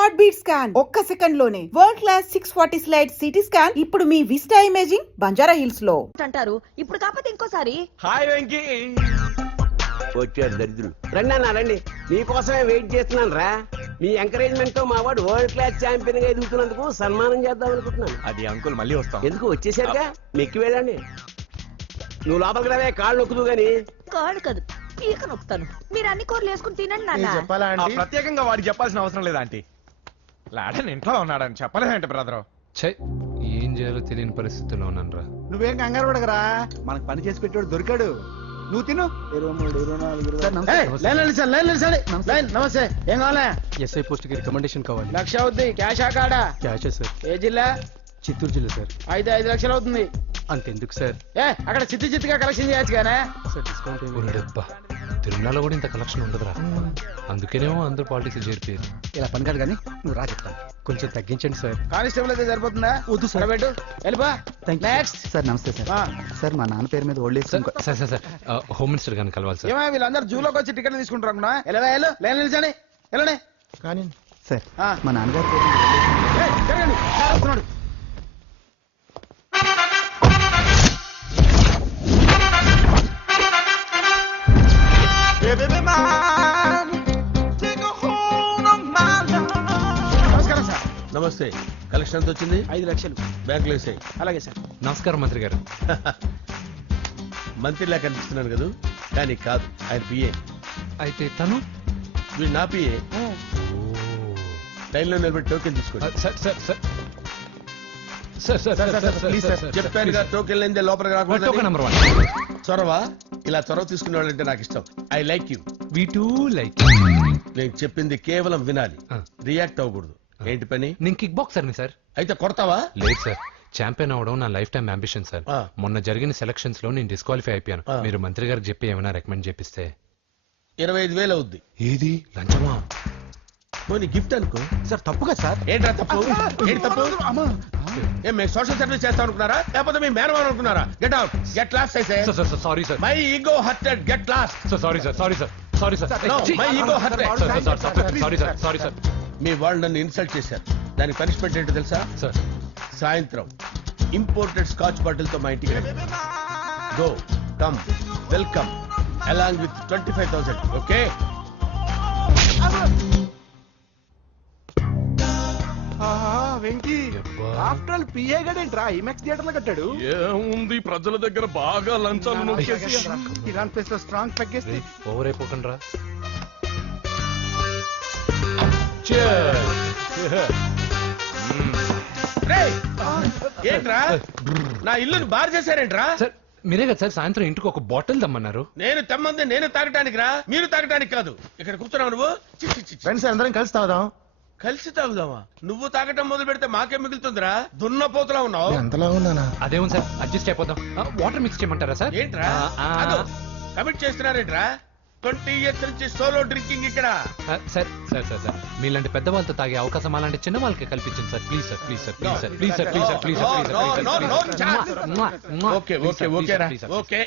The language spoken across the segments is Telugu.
హార్ట్ బీట్ స్కాన్ ఒక్క సెకండ్ లోనే world class 640 slide CT scan ఇప్పుడు మీ విస్టా ఇమేజింగ్ బంజారా హిల్స్ లో అంటారు. ఇప్పుడు కాకపోతే ఇంకోసారి. హాయ్ వెంకీ. వచ్చాడు దరిద్రుడు. రండి అన్న రండి, మీకోసమే వెయిట్ చేస్తున్నాను రా. మీ ఎంకరేజ్మెంట్ తో మా వాడు వరల్డ్ క్లాస్ ఛాంపియన్ గా ఎదుగుతున్నందుకు సన్మానం చేద్దాం అనుకుంటున్నాను. అది అంకుల్ మళ్ళీ వస్తాం. ఎందుకు వచ్చేసరిగా మెక్కి వెళ్ళండి. నువ్వు లోపలికి రావే, కాళ్ళు నొక్కుదు గాని. కాళ్ళు కాదు, పీక నొక్కుతాను. మీరు అన్ని కూరలు వేసుకుని తినండి నాన్న. ప్రత్యేకంగా వాడికి చెప్పాల్సిన అవసరం లేదా ఆంటీ? లాడన్ ఇంట్లో ఉన్నాడని చెప్పలేదంటే బ్రదర్. ఏం చేయాలో తెలియని పరిస్థితుల్లో ఉన్నాను. నువ్వేం కంగారు పడగరా, మనకు పని చేసి పెట్టాడు దొరికాడు. నువ్వు తిను. 23, 24 నమస్తే. ఏం కావాలా? ఎస్ఐ పోస్ట్ కి రికమెండేషన్ కావాలి. 1,00,000 అవుద్ది. క్యాష్ కాడా? Cash sir. ఏ జిల్లా? చిత్తూరు జిల్లా సార్. అయితే 5 లక్షలు అవుతుంది. అంతెందుకు సార్? అక్కడ చిత్తుగా కలెక్షన్ చేయొచ్చు కానీ సార్ డిస్కౌంట్. తిరుమలలో కూడా ఇంత కలెక్షన్ ఉండదురా. అందుకేనేమో అందరూ పాలిటిక్స్ చేరిపోయారు. ఇలా పని కాదు కానీ నువ్వు రా చెప్తాను. కొంచెం తగ్గించండి సార్. కానిస్టేబుల్ అయితే సరిపోతుందా? వద్దు సార్. పెట్టు వెళ్ళిపా. నెక్స్ట్ సార్ నమస్తే సార్. సార్ మా నాన్న పేరు మీద old age sir sir sir home minister గారిని కలవాలి సార్. ఏమో వీళ్ళందరూ జూలోకి వచ్చి టికెట్లు తీసుకుంటారు అనుకున్నా. లైన్ నిలిచండి. వెళ్ళండి. కానీ సార్ మా నాన్నగారి పేరు మీద జరగండి. వస్తున్నాడు. నమస్కారం సార్. నమస్తే. కలెక్షన్ ఎంత వచ్చింది? 5 లక్షలు. బ్యాంకులో వేసాయి. అలాగే సార్. నమస్కారం మంత్రి గారు. మంత్రిలా కనిపిస్తున్నాను కదా, కానీ కాదు, ఆయన పిఏ. అయితే తను వీడు నా పిఏ. లైన్లో నిలబడి టోకెన్ తీసుకోండి. సార్ సార్ సార్ చెప్పానుగా, టోకెన్ లేనిదే లోపలికి రాకూడదు. Token number 1. చొరవ. ఇలా చొరవ తీసుకునే వాళ్ళంటే నాకు ఇష్టం. I like you. We two like. నేను చెప్పింది కేవలం వినాలి, రియాక్ట్ అవ్వకూడదు. ఏంటి పని? నేను కిక్ బాక్సర్ని సార్. అయితే కొడతావా? లేదు సార్, ఛాంపియన్ అవడం నా లైఫ్ టైం అంబిషన్ సార్. ఆ. మొన్న జరిగిన సెలక్షన్స్ లో నేను డిస్క్వాలిఫై అయిపోయాను. ఆ. మీరు మంత్రి గారికి చెప్పి ఏమైనా రికమెండ్ చేపిస్తే. 25,000 అవుద్ది. ఏది లంచమా? పోనీ గిఫ్ట్ అనుకో. సార్ తప్పుగా సార్. ఏంట్రా తప్పు? ఏంటి తప్పు? ఏం మేము సోషల్ సర్వీస్ చేస్తాం అనుకున్నారా, లేకపోతే మీ మేనమాన్ అనుకున్నారా? Get out, get lost. అయితే sorry sir. My ego hurted, get lost. Sorry sir. Sorry sir. Sorry sir. No, my ego hurt. Sorry sir. Sorry sir. మీ వాళ్ళు నన్ను ఇన్సల్ట్ చేశారు. దానికి పనిష్మెంట్ ఏంటో తెలుసా? సార్ సాయంత్రం ఇంపోర్టెడ్ స్కాచ్ బాటిల్ తో మా ఇంటికి రండి. Go come welcome along with 25,000. Okay? Venky after all PA గడేంట్రా ఇమెక్స్ థియేటర్ లో కట్టాడు. ఏముంది, ప్రజల దగ్గర బాగా లంచాలు నొక్కేసి ఇరాన్ ప్లేస్ లో స్ట్రాంగ్ తగ్గేస్తే ఓవర్ అయిపోకండి రా. రేయ్, ఏంట్రా నా ఇల్లుని బార్ చేశారేంట్రా? సార్ మీరే కదా సార్ సాయంత్రం ఇంటికి ఒక బాటిల్ దమ్మన్నారు. నేను తెమ్మంది నేను తాగటానికి రా, మీరు తాగటానికి కాదు. ఇక్కడ కూర్చున్నావు నువ్వు. చి, చి, చి, చి. ఫ్రెండ్స్ అందరం కలిసి తాగుదాం. కలిసి తాగుదామా? నువ్వు తాగటం మొదలు పెడితే మాకేం మిగులుతుందిరా? దున్నపోతులా ఉన్నావు. ఎంతలా ఉన్నానా? అదేమో సార్ అడ్జస్ట్ అయిపోదాం. వాటర్ మిక్స్ చేయమంటారా సార్? ఏంట్రా కమిట్ చేస్తున్నారేంట్రా? 20 years నుంచి సోలో డ్రింకింగ్ ఇక్కడ. సార్ సార్ సార్ సార్ మీలాంటి పెద్ద వాళ్ళతో తాగే అవకాశం అలాంటి చిన్న వాళ్ళకి కల్పించండి sir. Please sir. Please sir. Please sir. Please sir. Please sir. Please sir. Okay okay okay రా, ఓకే.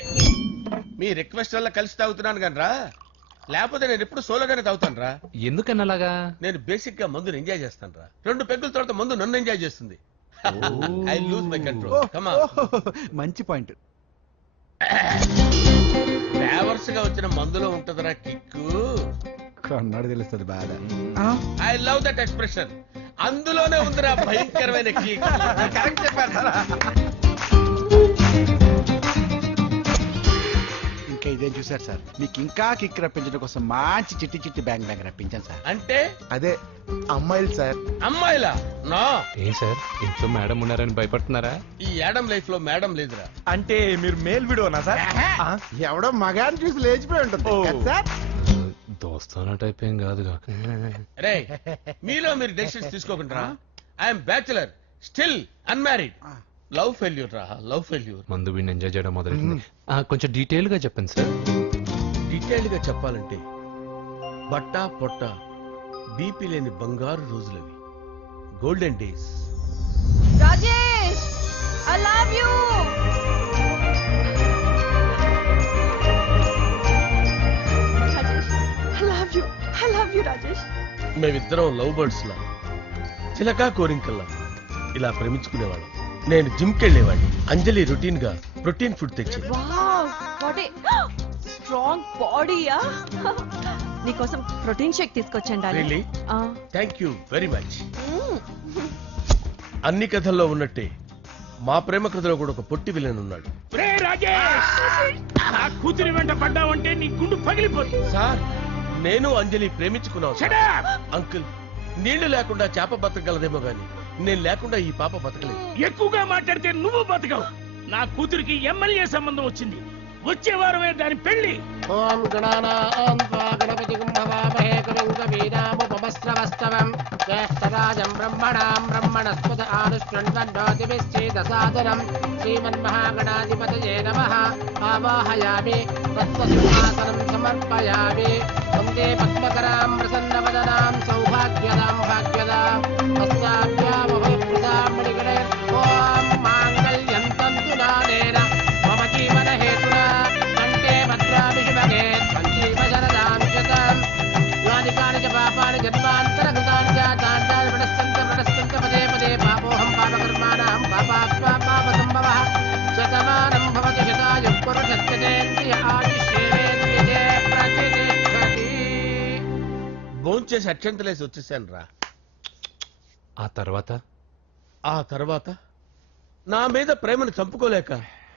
మీ రిక్వెస్ట్ వల్ల కలిసి తాగుతున్నాను కానీ రా, లేకపోతే నేను ఎప్పుడు సోలోగానే తాగుతాను రా. ఎందుకన్నా అలాగా? నేను బేసిక్ గా మందుని ఎంజాయ్ చేస్తాను రా. 2 పెగ్గుల తర్వాత మందు నన్ను ఎంజాయ్ చేస్తుంది. I lose my control. Come on. మంచి పాయింట్. ఫ్లేవర్స్ గా వచ్చిన మందులో ఉంటదిరా కిక్కు. కన్నాడు తెలుస్తుంది బాగా. I love that expression. అందులోనే ఉందిరా భయంకరమైన కిక్. కరెక్ట్ చెప్పారు. ఇంకా ఇదేం చూసారు సార్, మీకు ఇంకా కిక్ రప్పించడం కోసం మంచి చిట్టి చిట్టి బ్యాంగ్ రప్పించాను సార్. అంటే అదే అమ్మాయిలు సార్. అమ్మాయిలా? నా ఏ సార్ ఇంట్లో మేడం ఉన్నారని భయపడుతున్నారా? ఈ యాడమ్ లైఫ్ లో మేడం లేదురా. అంటే మీరు మేల్ వీడియోనా సార్? ఎవడో మగాన్ని చూసి లేచిపోయి ఉంటుంది కదా సార్. దోస్తానా టైప్ ఏం కాదుగా. రే, మీలో మీరు డెసిషన్స్ తీసుకోకుండా. I'm bachelor, still unmarried. Love failure రా, లవ్ ఫెయిల్యూర్. మందు వీడిని ఎంజాయ్ చేయడం మొదలైంది. కొంచెం డీటెయిల్ గా చెప్పండి సార్. డీటెయిల్డ్ గా చెప్పాలంటే బట్టా పొట్ట బీపీ లేని బంగారు రోజులవి, golden days. Rajesh, I love you. Rajesh, I love you. I love you, Rajesh. మేమిద్దరం లవ్ బర్డ్స్ లా చిలకా కోరింకల్లా ఇలా ప్రేమించుకునేవాళ్ళం. నేను జిమ్ కెళ్ళేవాడిని. అంజలి రొటీన్ గా ప్రోటీన్ ఫుడ్ తెచ్చేది. వావ్ వాట్ ఏ స్ట్రాంగ్ బాడీయా. నీకోసం ప్రోటీన్ షేక్ తీసుకొచ్చండి really thank you very much. అన్ని కథల్లో ఉన్నట్టే మా ప్రేమ కథలో కూడా ఒక పొట్టి విలన్ ఉన్నాడు. కూతురి వెంట పడ్డావంటే నీ గుండు పగిలిపోతుంది. సార్ నేను అంజలి ప్రేమించుకున్నాను. అంకుల్ నీళ్లు లేకుండా చేప బతకగలదేమో గాని నేను లేకుండా ఈ పాప బతకలేదు. ఎక్కువగా మాట్లాడితే నువ్వు బతకవు. నా కూతురికి ఎమ్మెల్యే సంబంధం వచ్చింది. వచ్చే వారమే దాని పెళ్లి. ఓం గణానాం త్వా గణపతిం భవామహే కవిం కవీనాముపమస్రవస్తవం జ్యేష్ఠరాజం బ్రహ్మణాం బ్రహ్మణస్పద ఆనుష్ణ్వన్నోతిభిశ్చేదసాదనం శ్రీమన్మహాగణాధిపతయే నమః. ఆవాహయామి తత్వసింహాసనం సమర్పయామి. వందే పద్మకరాం ప్రసన్నవదనాం సౌభాగ్యదాం భాగ్యదాం హస్తాభ్యామభయప్రదాం మణిగణే. ఓం మాంగళ్యం తంతు నానేన మమ జీవన హేతునా కంఠే భద్రాభిషుభగే సంజీవ శరదాం శతం. యాని కాని చ పాపాని జన్మాంతరకృతాని జాతాని ప్రణశ్యంత పదే పదే పాపోహం పాపకర్మాణాం పాపాత్మా పాపసంభవః. శతమానం భవతి శతాయుః పురుషస్యేంద్రియ ఆయుష్యేంద్రియే ప్రతిష్టతి. భోంచేసి అక్షంతలేసి వచ్చేసాను రా. ఆ తర్వాత నా మీద ప్రేమను చంపుకోలేక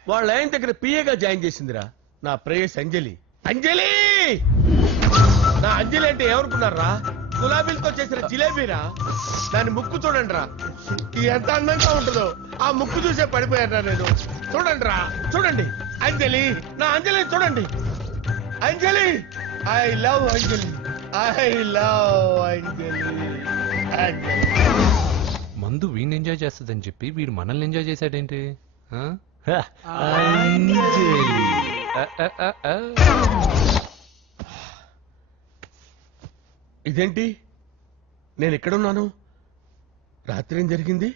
వాళ్ళ ఆయన దగ్గర పిఏగా జాయిన్ చేసిందిరా నా ప్రేయస్ అంజలి. అంజలి నా అంజలి అంటే ఎవరుకున్నారా? గులాబీలతో చేసిన జిలేబీరా. దాని ముక్కు చూడండి రా ఎంత అందంగా ఉంటుందో. ఆ ముక్కు చూసే పడిపోయారా నేను. చూడండి రా చూడండి అంజలి నా అంజలి చూడండి. Anjali I love Anjali I love Anjali. మందు వీడిని ఎంజాయ్ చేస్తుందని చెప్పి వీడు మనల్ని ఎంజాయ్ చేశాడేంటి? ఆ? ఇదేంటి నేను ఎక్కడున్నాను? రాత్రి ఏం జరిగింది?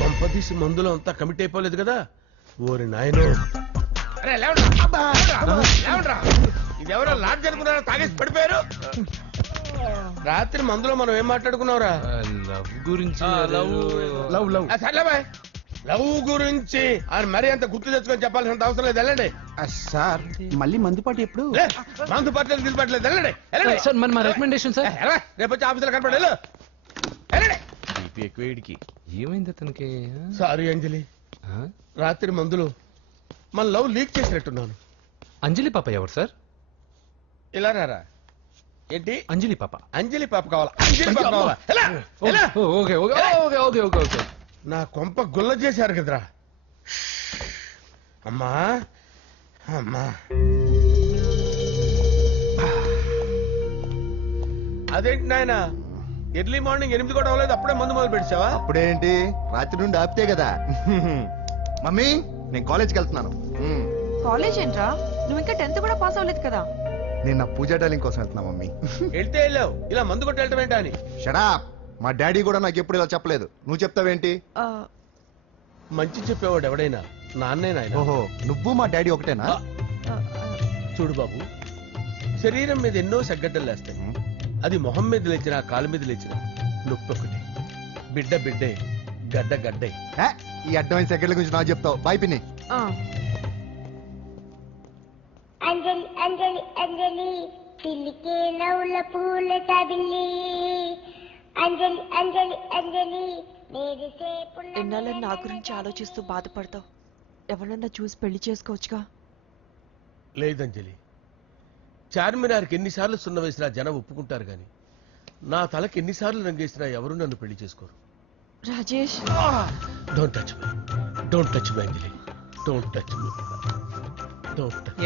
కొంపదీసి మందులో అంతా కమిట్ అయిపోలేదు కదా? ఓరి నాయనో. ఇదెవరో లాడ్జ్ అనుకున్నారా? తాగేసి పడిపోయారు. రాత్రి మందులో మనం ఏం మాట్లాడుకున్నావురా? లవ్ గురించి. లవ్ గురించి అని మరీ అంత గుర్తు తెచ్చుకొని చెప్పాల్సినంత అవసరం లేదు. వెళ్ళండి సార్ మళ్ళీ మందుపాటి ఎప్పుడు? మందు పట్టలేదు గిల్పట్లేదు. వెళ్ళండి వెళ్ళండి. సార్ మన రికమెండేషన్ సార్. రేపు వచ్చి ఆఫీసులో కనపడే వెళ్ళండి. ఏమైంది అతనికి? సారీ అంజలి, రాత్రి మందులో మన లవ్ లీక్ చేసినట్టున్నాను. అంజలి పాప ఎవరు సార్? ఇలా రారా. ఏంటి అంజలి పాప? అంజలి పాప కావాలా? అంజలి పాప కావాలా? Okay okay okay okay okay okay. నా కొంప గుల్ల చేశారు కదరా. అమ్మా అమ్మా అదేంటి నాయన ఎర్లీ మార్నింగ్ 8 కూడా అవ్వలేదు అప్పుడే మందు మొదలు పెట్టావా? అప్పుడేంటి రాత్రి నుండి ఆపితే కదా. మమ్మీ నేను కాలేజ్కి వెళ్తున్నాను. కాలేజ్ ఏంట్రా? నువ్వు ఇంకా 10th కూడా పాస్ అవ్వలేదు కదా. నేను నా పూజా డాలింగ్ కోసం వెళ్తున్నా మమ్మీ. వెళ్తే వెళ్ళావు, ఇలా మందు కొట్టి వెళ్ళటం ఏంటా అని. షడా మా డాడీ కూడా నాకు ఎప్పుడు ఇలా చెప్పలేదు. నువ్వు చెప్తావేంటి? మంచి చెప్పేవాడు ఎవడైనా నాన్నే నాయన. ఓహో నువ్వు మా డాడీ ఒకటేనా? చూడు బాబు, శరీరం మీద ఎన్నో సగ్గడ్డలు లేస్తాయి. అది మొహం మీద లేచినా కాలు మీద లేచినా నొప్పి ఒకటి. బిడ్డ బిడ్డే, గడ్డ గడ్డే. ఈ అడ్వాన్స్ సెకండ్ల గురించి నాకు చెప్తావు. బాయ్ పిన్ని. అంజలి అంజలి అంజలి పిల్లికే నవ్వుల పూల తబిల్లి. అంజలి అంజలి అంజలి ఎన్నాళ్ళ నా గురించి ఆలోచిస్తూ బాధపడతావు. ఎవరన్నా చూసి పెళ్లి చేసుకోవచ్చుగా. లేదంజలి, చార్మినార్కి ఎన్నిసార్లు సున్న వేసినా జనం ఒప్పుకుంటారు గాని నా తలకి ఎన్నిసార్లు రంగేసినా ఎవరు నన్ను పెళ్లి చేసుకోరు. Rajesh don't touch me, don't touch me Anjali, don't touch me.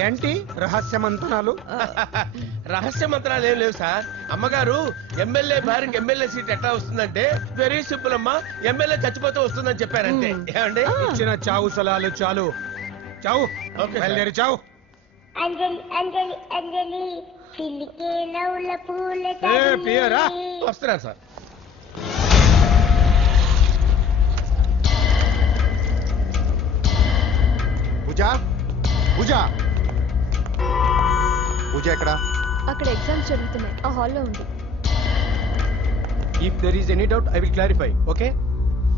ఏంటి రహస్య మంత్రాలు? రహస్య మంత్రాలు ఏం లేవు సార్. అమ్మగారు ఎమ్మెల్యే భార్యకి ఎమ్మెల్యే సీట్ ఎట్లా వస్తుందంటే వెరీ సింపుల్ అమ్మా, ఎమ్మెల్యే చచ్చిపోతే వస్తుందని చెప్పారంటే. ఏమండి ఇచ్చిన చావు సలాలు చాలు. చావు బయలుదేరి చావు. అంజలి అంజలి అంజలి పిల్లికే నవ్వుల పూల పియరా వస్తున్నాను సార్. పూజ పూజ పూజ ఎక్కడ? అక్కడ ఎగ్జామ్స్ జరుగుతున్నాయి, ఆ హాల్లో ఉంది. If there is any doubt, I will clarify. Okay?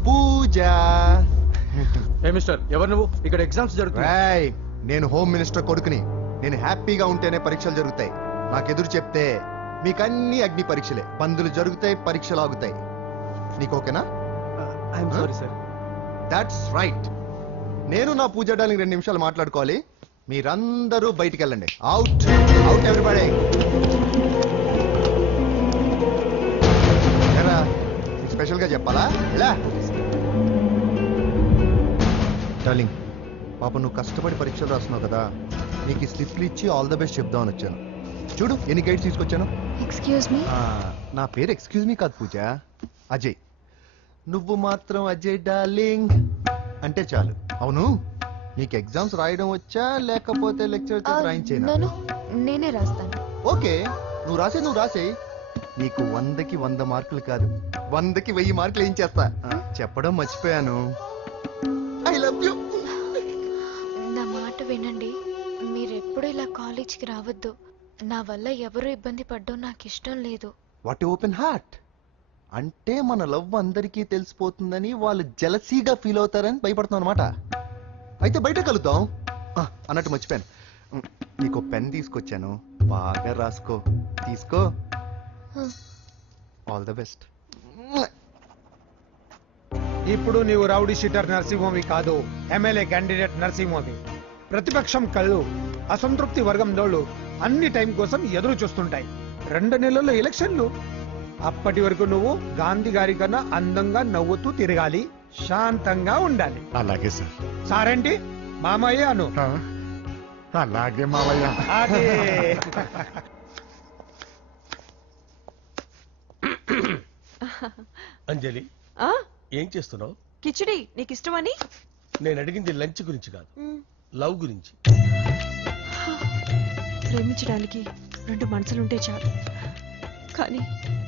Puja Hey, mister, ఎవరు నువ్వు? ఇక్కడ ఎగ్జామ్స్ జరుగుతున్నాయి. రాయ్ నేను హోమ్ మినిస్టర్ కొడుకుని. నేను హ్యాపీగా ఉంటేనే పరీక్షలు జరుగుతాయి. నాకెదురు చెప్తే మీకన్నీ అగ్ని పరీక్షలే. బందులు జరుగుతాయి, పరీక్షలు ఆగుతాయి. నీకు ఓకేనా? I'm sorry sir. That's right. నేను నా పూజ డార్లింగ్ 2 నిమిషాలు మాట్లాడుకోవాలి. మీరందరూ బయటికి వెళ్ళండి. Out out everybody. స్పెషల్ గా చెప్పాలా? ఇలా డార్లింగ్, పాప నువ్వు కష్టపడి పరీక్షలు రాస్తున్నావు కదా, నీకు ఈ స్లిప్లు ఇచ్చి ఆల్ ద బెస్ట్ చెప్దామని వచ్చాను. చూడు ఎన్ని గైడ్స్ తీసుకొచ్చాను. Excuse me. నా పేరు ఎక్స్క్యూజ్ మీ కాదు పూజ, అజయ్. నువ్వు మాత్రం అజయ్ డార్లింగ్ అంటే చాలు. అవును, నీకు ఎగ్జామ్స్ రాయడం వచ్చా లేకపోతే లెక్చర్ రాయించేనా? నేనే రాస్తాను. ఓకే, నువ్వు రాసే. నీకు 100కి 100 మార్కులు కాదు, 100కి 1000 మార్కులు ఏం చేస్తా. చెప్పడం మర్చిపోయాను, ఐ లవ్ యూ. నా మాట వినండి. మీరెప్పుడు ఇలా కాలేజ్కి రావద్దు. నా వల్ల ఎవరు ఇబ్బంది పడ్డం నాకు ఇష్టం లేదు. What open heart. అంటే మన లవ్ అందరికీ తెలిసిపోతుందని వాళ్ళు జలసీగా ఫీల్ అవుతారని భయపడుతున్నాం అనమాట. అయితే బయట కలుద్దాం. అన్నట్టు మర్చిపోయాను, నీకు పెన్ తీసుకొచ్చాను, బాగా రాసుకో. తీసుకో. All the best. ఇప్పుడు నీవు రౌడీ షీటర్ నరసింహవి కాదు, ఎమ్మెల్యే క్యాండిడేట్ నరసింహవి. ప్రతిపక్షం కళ్ళు, అసంతృప్తి వర్గం నోళ్ళు అన్ని టైం కోసం ఎదురు చూస్తుంటాయి. 2 నెలల్లో ఎలక్షన్లు. అప్పటి వరకు నువ్వు గాంధీ గారి కన్నా అందంగా నవ్వుతూ తిరగాలి, శాంతంగా ఉండాలి. అలాగే సార్. సారేంటి మామయ్య అను. అలాగే మావయ్య. అదే. అంజలి, ఏం చేస్తున్నావు? కిచిడి నీకు ఇష్టమని. నేను అడిగింది లంచ్ గురించి కాదు, లవ్ గురించి. ప్రేమించడానికి 2 మనసులుంటే చాలు, కానీ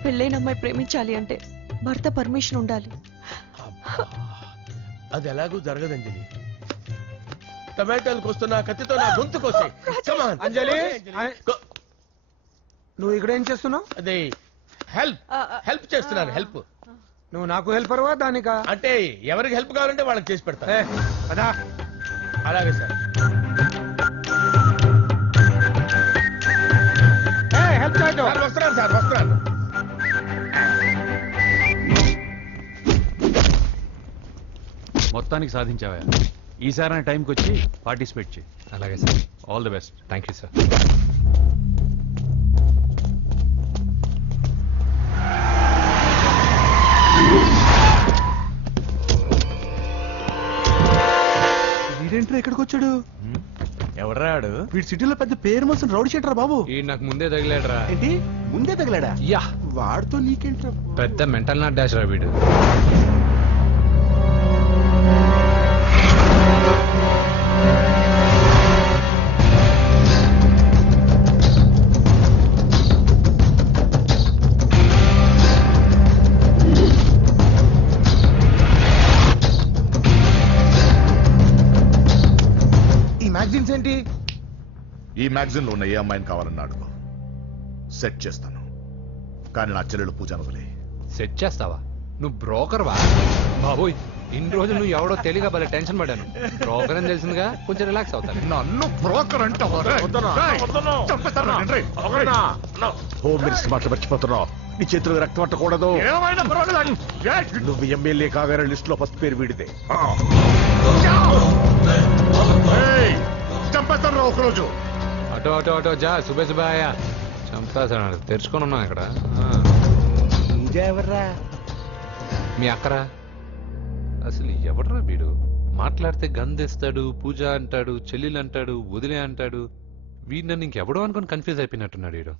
పెళ్ళైన అమ్మాయి ప్రేమించాలి అంటే భర్త పర్మిషన్ ఉండాలి. అది ఎలాగూ జరగదు అంజలి. టమాటాలకు వస్తున్న కత్తితో నా గొంతు కోసే. అంజలి, నువ్వు ఇక్కడ ఏం చేస్తున్నావు? అదే హెల్ప్ చేస్తున్నాను. హెల్ప్. నువ్వు నాకు హెల్పర్వా దానికా? అంటే ఎవరికి హెల్ప్ కావాలంటే వాళ్ళకి చేసి పెడతా. అదా. అలాగే సార్. హెల్ప్ చేయటం. వస్తున్నాను సార్, వస్తున్నాను. మొత్తానికి సాధించావా? ఈసారి టైంకి వచ్చి పార్టిసిపేట్ చేయి. అలాగే sir. All the best. Thank you sir. వీడేంట్రా ఇక్కడికి వచ్చాడు? ఎవడ్రాడు? వీడి సిటీలో పెద్ద పేరు మోసిన రౌడీ షీటర్ బాబు. ఈ నాకు ముందే తగిలాడరా. ఏంటి ముందే తగిలాడా? యా, వాడితో నీకేంట్రా? పెద్ద మెంటల్ నాట్ డాష్ రా వీడు. ఏంటి? ఈ మ్యాగజైన్ లో ఉన్న ఏ అమ్మాయిని కావాలని అడుగు, సెట్ చేస్తాను. కానీ నా చెల్లెలు పూజ వదిలే. సెట్ చేస్తావా? నువ్వు బ్రోకర్ వా? బాబోయ్, ఇన్ని రోజులు నువ్వు ఎవడో తెలియక భలే టెన్షన్ పడ్డాను. బ్రోకర్ అని తెలిసిందిగా కొంచెం రిలాక్స్ అవుతాను. నన్ను బ్రోకర్ అంటావా? హోమ్ మినిస్టర్ మాటలు మర్చిపోతున్నావు. నీ చేతులకు రక్తం పట్టకూడదు. నువ్వు ఎమ్మెల్యే కాగానే లిస్ట్ లో ఫస్ట్ పేరు వీడితే. చంపేస్తాను ఒకరోజు. అటో అటో అటో జా. సుబే సుబాయా చంపేస్తాడు. తెరుచుకొని ఉన్నాను ఇక్కడ. ఎవర్రా? మీ అక్కరా? అసలు ఎవడరా వీడు? మాట్లాడితే గంధేస్తాడు, పూజ అంటాడు, చెల్లెలు అంటాడు, వదిలే అంటాడు. వీడు నన్ను ఇంకెవడో అనుకుని కన్ఫ్యూజ్ అయిపోయినట్టున్నాడు వీడు.